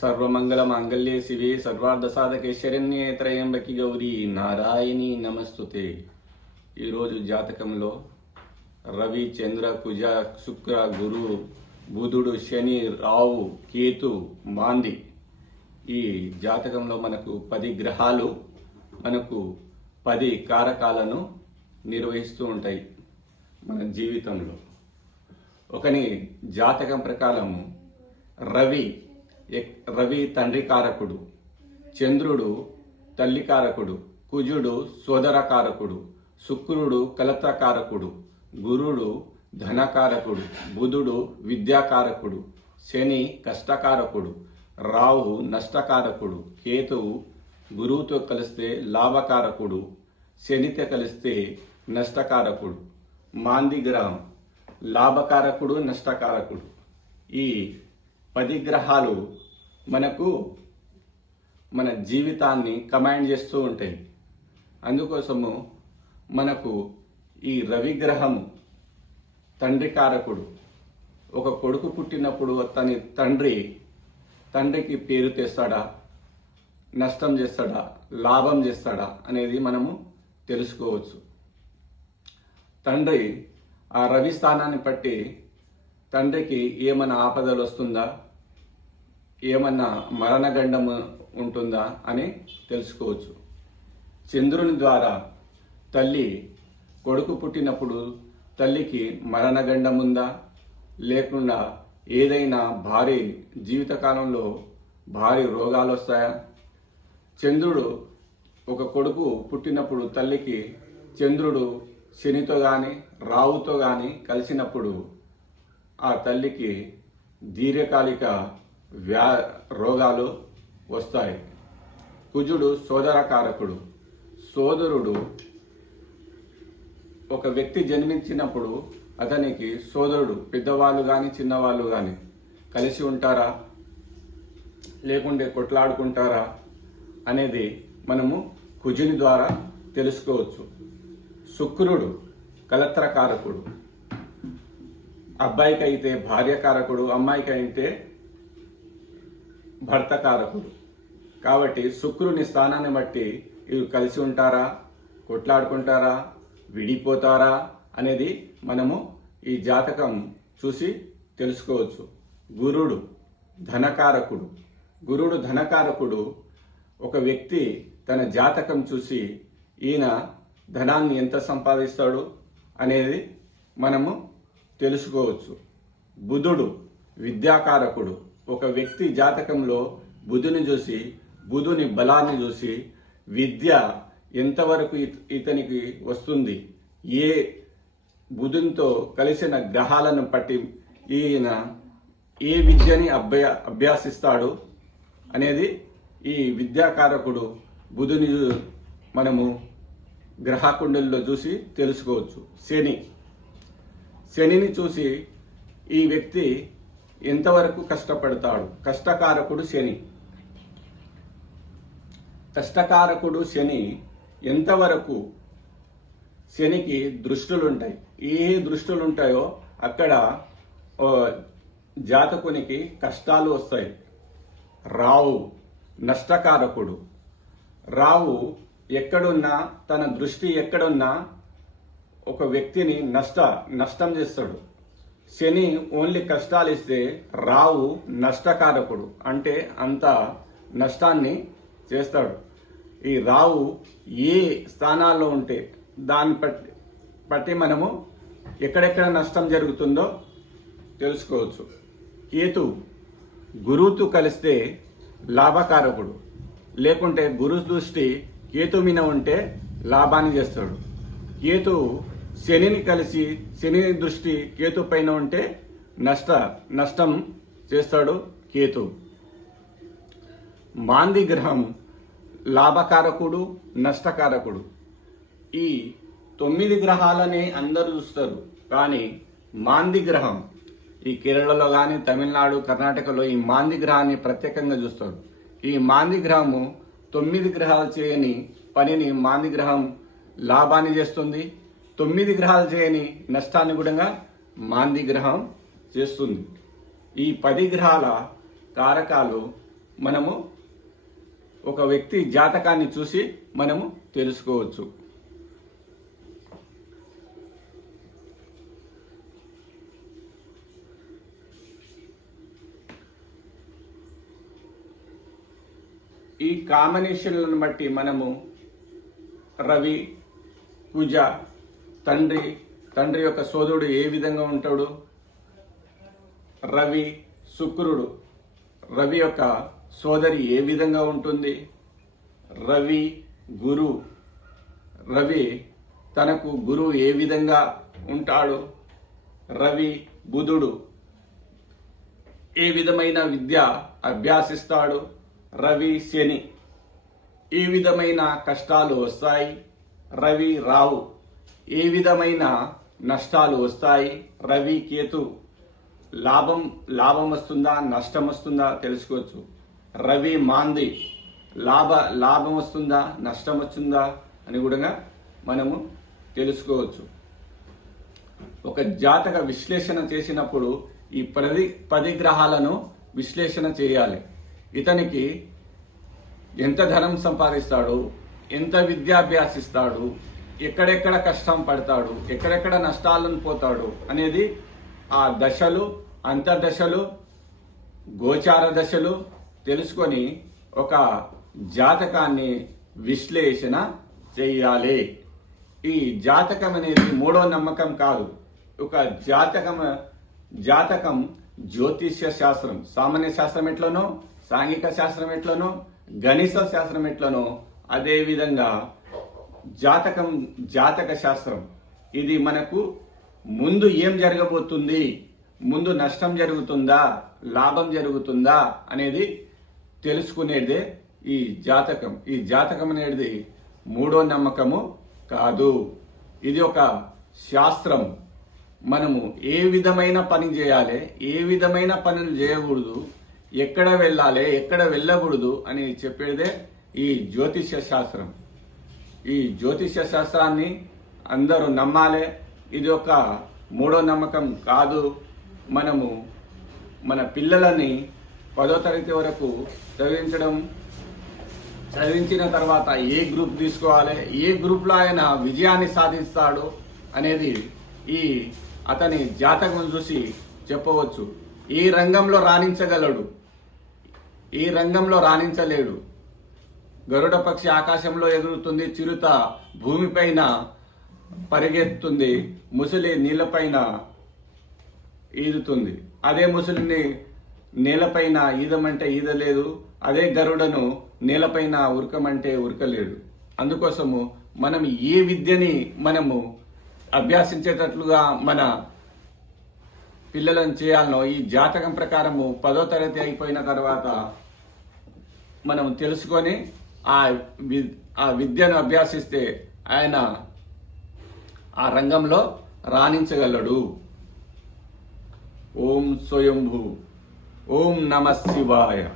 సర్వమంగళ మాంగళ్యే శివే సర్వార్థ సాధకే శరణ్యే త్రయంబకి గౌరీ నారాయణి నమస్తుతే. ఈరోజు జాతకంలో రవి చంద్ర కుజ శుక్ర గురు బుధుడు శని రావు కేతు మాంది. ఈ జాతకంలో మనకు పది గ్రహాలు మనకు పది కారకాలను నిర్వహిస్తూ ఉంటాయి మన జీవితంలో. ఒకని జాతకం ప్రకారము రవి రవి తండ్రి కారకుడు చంద్రుడు తల్లి కారకుడు కుజుడు సోదర కారకుడు శుక్రుడు కలత్రకారకుడు గురుడు ధనకారకుడు బుధుడు విద్యాకారకుడు శని కష్టకారకుడు రాహు నష్టకారకుడు కేతువు గురువుతో కలిస్తే లాభకారకుడు శనితో కలిస్తే నష్టకారకుడు మాంది గ్రహం లాభకారకుడు నష్టకారకుడు. ఈ పది గ్రహాలు మనకు మన జీవితాన్ని కమాండ్ చేస్తూ ఉంటాయి. అందుకోసము మనకు ఈ రవి గ్రహము తండ్రి కారకుడు. ఒక కొడుకు పుట్టినప్పుడు తన తండ్రి తండ్రికి పేరు తెస్తాడా? నష్టం చేస్తాడా? లాభం చేస్తాడా? అనేది మనము తెలుసుకోవచ్చు. తండ్రి ఆ రవి స్థానాన్ని బట్టి తండ్రికి ఏమైనా ఆపదలు వస్తుందా? ఏమన్నా మరణగండం ఉంటుందా అని తెలుసుకోవచ్చు. చంద్రుని ద్వారా తల్లి కొడుకు పుట్టినప్పుడు తల్లికి మరణగండం ఉందా లేకుండా ఏదైనా భారీ జీవితకాలంలో భారీ రోగాలు వస్తాయా చంద్రుడు ఒక కొడుకు పుట్టినప్పుడు తల్లికి చంద్రుడు శనితో కానీ రావుతో కానీ కలిసినప్పుడు ఆ తల్లికి దీర్ఘకాలిక వ్యా రోగాలు వస్తాయి. కుజుడు సోదరకారకుడు. సోదరుడు ఒక వ్యక్తి జన్మించినప్పుడు అతనికి సోదరుడు పెద్దవాళ్ళు కానీ చిన్నవాళ్ళు కానీ కలిసి ఉంటారా? లేకుంటే కొట్లాడుకుంటారా? అనేది మనము కుజుని ద్వారా తెలుసుకోవచ్చు. శుక్రుడు కలత్రకారకుడు అబ్బాయికి అయితే భార్యకారకుడు అమ్మాయికి అయితే భర్తకారకుడు. కాబట్టి శుక్రుని స్థానాన్ని బట్టి ఇవి కలిసి ఉంటారా కొట్లాడుకుంటారా విడిపోతారా అనేది మనము ఈ జాతకం చూసి తెలుసుకోవచ్చు. గురుడు ధనకారకుడు. గురుడు ధనకారకుడు ఒక వ్యక్తి తన జాతకం చూసి ఈయన ధనాన్ని ఎంత సంపాదిస్తాడు అనేది మనము తెలుసుకోవచ్చు. బుధుడు విద్యాకారకుడు. ఒక వ్యక్తి జాతకంలో బుధుని చూసి బుధుని బలాన్ని చూసి విద్య ఎంతవరకు ఇతనికి వస్తుంది? ఏ బుధునితో కలిసిన గ్రహాలను పట్టి ఈయన ఏ విద్యని అభ్య అభ్యాసిస్తాడు అనేది ఈ విద్యాకారకుడు బుధుని మనము గ్రహకుండల్లో చూసి తెలుసుకోవచ్చు. శని శనిని చూసి ఈ వ్యక్తి ఎంతవరకు కష్టపడతాడు? కష్టకారకుడు శని. కష్టకారకుడు శని ఎంతవరకు శనికి దృష్టులుంటాయి? ఏ దృష్టులుంటాయో అక్కడ జాతకునికి కష్టాలు వస్తాయి. రావు నష్టకారకుడు. రావు ఎక్కడున్నా తన దృష్టి ఎక్కడున్నా ఒక వ్యక్తిని నష్ట నష్టం చేస్తాడు. శని ఓన్లీ కష్టాలు ఇస్తే రావు నష్టకారకుడు. అంటే అంత నష్టాన్ని చేస్తాడు. ఈ రావు ఏ స్థానాల్లో ఉంటే దాన్ని బట్టి బట్టి మనము ఎక్కడెక్కడ నష్టం జరుగుతుందో తెలుసుకోవచ్చు. కేతు గురువుతో కలిస్తే లాభకారకుడు. లేకుంటే గురు దృష్టి కేతు మీద ఉంటే లాభాన్ని చేస్తాడు. కేతు శనిని కలిసి శని దృష్టి కేతు పైన ఉంటే నష్ట నష్టం చేస్తాడు కేతు. మాంది గ్రహం లాభకారకుడు నష్టకారకుడు. ఈ తొమ్మిది గ్రహాలని అందరూ చూస్తారు. కానీ మాంది గ్రహం ఈ కేరళలో కానీ తమిళనాడు కర్ణాటకలో ఈ మాంది గ్రహాన్ని ప్రత్యేకంగా చూస్తారు. ఈ మాంది గ్రహము తొమ్మిది గ్రహాలు చేయని పనిని మాంది గ్రహం లాభాన్ని చేస్తుంది తొమ్మిది గ్రహాలు చేయని నష్టాన్ని కూడా మాంది గ్రహం చేస్తుంది. ఈ పది గ్రహాల కారకాలు మనము ఒక వ్యక్తి జాతకాన్ని చూసి మనము తెలుసుకోవచ్చు. ఈ కాంబినేషన్లను బట్టి మనము రవి కుజ తండ్రి తండ్రి యొక్క సోదరుడు ఏ విధంగా ఉంటాడు? రవి శుక్రుడు. రవి యొక్క సోదరి ఏ విధంగా ఉంటుంది? రవి గురు. రవి తనకు గురువు ఏ విధంగా ఉంటాడు? రవి బుధుడు. ఏ విధమైన విద్య అభ్యాసిస్తాడు? రవి శని. ఏ విధమైన కష్టాలు వస్తాయి? రవి రావు. ఏ విధమైన నష్టాలు వస్తాయి? రవి కేతు లాభం లాభం వస్తుందా నష్టం వస్తుందా తెలుసుకోవచ్చు. రవి మాంది లాభ లాభం వస్తుందా నష్టం వస్తుందా అని కూడా మనము తెలుసుకోవచ్చు. ఒక జాతక విశ్లేషణ చేసినప్పుడు ఈ ప్రతి పది గ్రహాలను విశ్లేషణ చేయాలి. ఇతనికి ఎంత ధనం సంపాదిస్తాడు ఎంత విద్యాభ్యాసిస్తాడు ఎక్కడెక్కడ కష్టం పడతాడు ఎక్కడెక్కడ నష్టాలను పోతాడు అనేది ఆ దశలు అంతర్దశలు గోచార దశలు తెలుసుకొని ఒక జాతకాన్ని విశ్లేషణ చేయాలి. ఈ జాతకం అనేది మూడో నమ్మకం కాదు ఒక జాతకం జాతకం జ్యోతిష్య శాస్త్రం. సామాన్య శాస్త్రం ఎట్లనో సాంఘిక శాస్త్రం ఎట్లనో గణిత శాస్త్రం ఎట్లనో అదేవిధంగా జాతకం జాతక శాస్త్రం. ఇది మనకు ముందు ఏం జరగబోతుంది? ముందు నష్టం జరుగుతుందా? లాభం జరుగుతుందా? అనేది తెలుసుకునేదే ఈ జాతకం. ఈ జాతకం అనేది మూడో నమ్మకము కాదు. ఇది ఒక శాస్త్రం. మనము ఏ విధమైన పని చేయాలి ఏ విధమైన పనులు చేయకూడదు ఎక్కడ వెళ్ళాలి ఎక్కడ వెళ్ళకూడదు అని చెప్పేదే ఈ జ్యోతిష్య శాస్త్రం. ఈ జ్యోతిష్య శాస్త్రాన్ని అందరూ నమ్మాలి. ఇది ఒక మూడో నమ్మకం కాదు. మనము మన పిల్లలని పదో తరగతి వరకు చదివించడం చదివించిన తర్వాత ఏ గ్రూప్ తీసుకోవాలి ఏ గ్రూప్లో ఆయన విజయాన్ని సాధిస్తాడు అనేది ఈ అతని జాతకం చూసి చెప్పవచ్చు. ఈ రంగంలో రాణించగలడు. ఈ రంగంలో రాణించలేడు. గరుడ పక్షి ఆకాశంలో ఎగురుతుంది చిరుత భూమిపైన పరిగెత్తుంది ముసలి నీళ్ళపైన ఈదుతుంది. అదే ముసలిని నేలపైన ఈదమంటే ఈదలేదు అదే గరుడను నేలపైన ఉరకమంటే ఉరకలేడు. అందుకోసము మనం ఏ విద్యని మనము అభ్యాసించేటట్లుగా మన పిల్లలను చేయాలనో ఈ జాతకం ప్రకారము పదో తరగతి అయిపోయిన తర్వాత మనం తెలుసుకొని ఆ వి ఆ విద్యను అభ్యాసిస్తే ఆయన ఆ రంగంలో రాణించగలడు. ఓం స్వయంభూ. ఓం నమ శివాయ.